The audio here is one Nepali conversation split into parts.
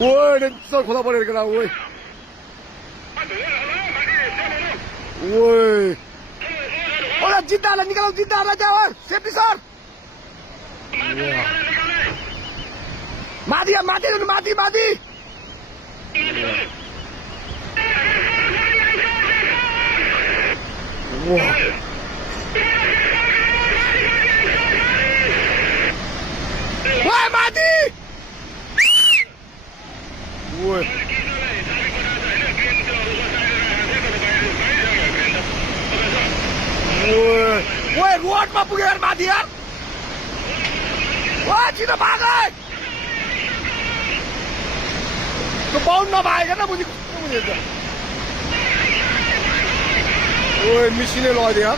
喂，这这口袋包里个啥？喂，喂，好了，进大了，你看到进大了，家伙，safety sir。哇，mati ya, mati dulu, mati, mati. Wah. Wah, mati. Woi. Woi. Woi, road ma punya air mati ya. Wah, Cina banget. Kebaun na भागेगा ना मुझे तो ओए मशीनें लगा दिया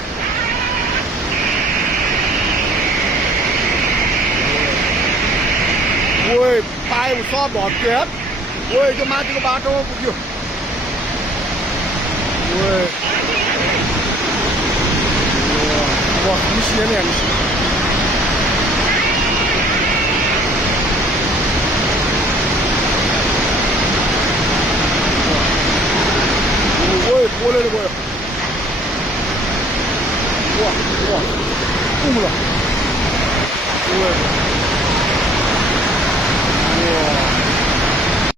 ओए पाइप सब भट गया ओए जो माथिको बाटोमा पुग्यो ओए बस मशीन नै हाल्छ boleh boleh. Wah, wah, tunggu lah.